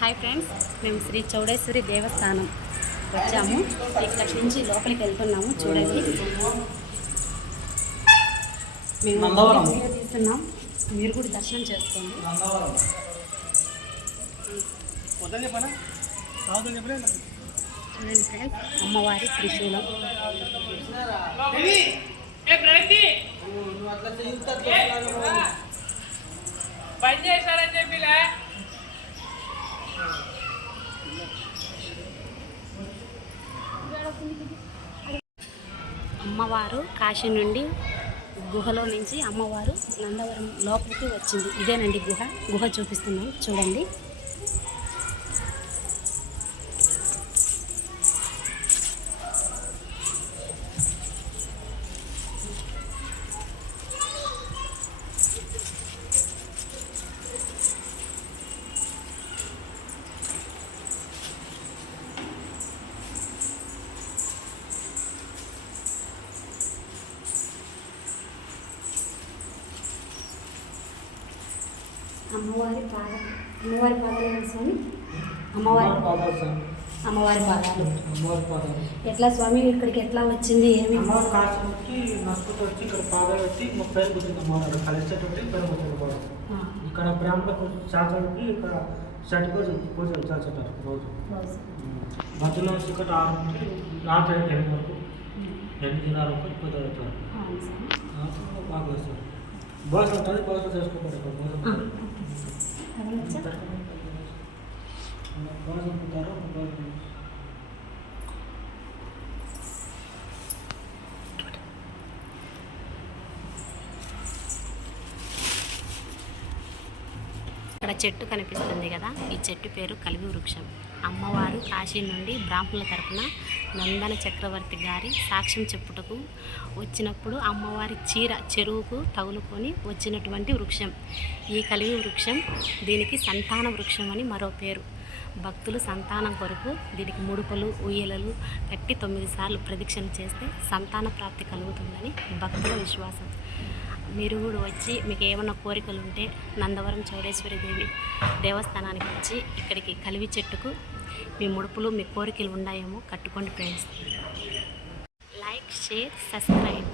Hi friends, మేము శ్రీ చౌడేశ్వరి దేవస్థానం వచ్చాము. ఇక్కడి నుంచి లోపలికి వెళ్తున్నాము. చూడండి, మేము వీడియో తీస్తున్నాం, మీరు కూడా దర్శనం చేసుకోండి. చూడండి ఫ్రెండ్స్, అమ్మవారి త్రిశూలం. అమ్మవారు కాశీ నుండి గుహలో నుంచి అమ్మవారు నందవరం లోపలికి వచ్చింది. ఇదేనండి గుహ చూపిస్తున్నాం, చూడండి. అమ్మవారి పాదాలు స్వామి, అమ్మవారి పాదాలు. ఎట్లా స్వామి ఇక్కడికి ఎట్లా వచ్చింది? ఏమి వచ్చి ఇక్కడ పాదాలు వచ్చి పేరు కుదిరింది. అమ్మవారు కలిసేటట్టు పేరు కుదిరిపోవడం. ఇక్కడ బ్రాహ్మణ శాస్త్రానికి ఇక్కడ పూజలు చేస్తారు రోజు. మధ్యలో ఇక్కడ 6 నుంచి రాత్రి 8 వరకు 8:30 వరకు పూజ అవుతారు. బాగా వస్తారు. భోజనం ఉంటుంది, భోజనం చేసుకోవాలి. ఇక్కడ చెట్టు కనిపిస్తుంది కదా, ఈ చెట్టు పేరు కలివి వృక్షం. అమ్మవారు కాశీ నుండి బ్రాహ్మణుల తరపున నందన చక్రవర్తి గారి సాక్ష్యం చెప్పుటకు వచ్చినప్పుడు అమ్మవారి చీర చెరువుకు తగులుకొని వచ్చినటువంటి వృక్షం ఈ కలివి వృక్షం. దీనికి సంతాన వృక్షం అని మరో పేరు. భక్తులు సంతానం కొరకు దీనికి ముడుపులు, ఉయ్యలలు కట్టి 9 సార్లు ప్రదక్షిణ చేస్తే సంతాన ప్రాప్తి కలుగుతుందని భక్తుల విశ్వాసం. మీరు కూడా వచ్చి మీకు ఏమైనా కోరికలు ఉంటే నందవరం చౌడేశ్వరి దేవి దేవస్థానానికి వచ్చి ఇక్కడికి కలివి చెట్టుకు మీ ముడుపులు, మీ కోరికలు ఉన్నాయేమో కట్టుకోండి ఫ్రెండ్స్. Like, share, subscribe.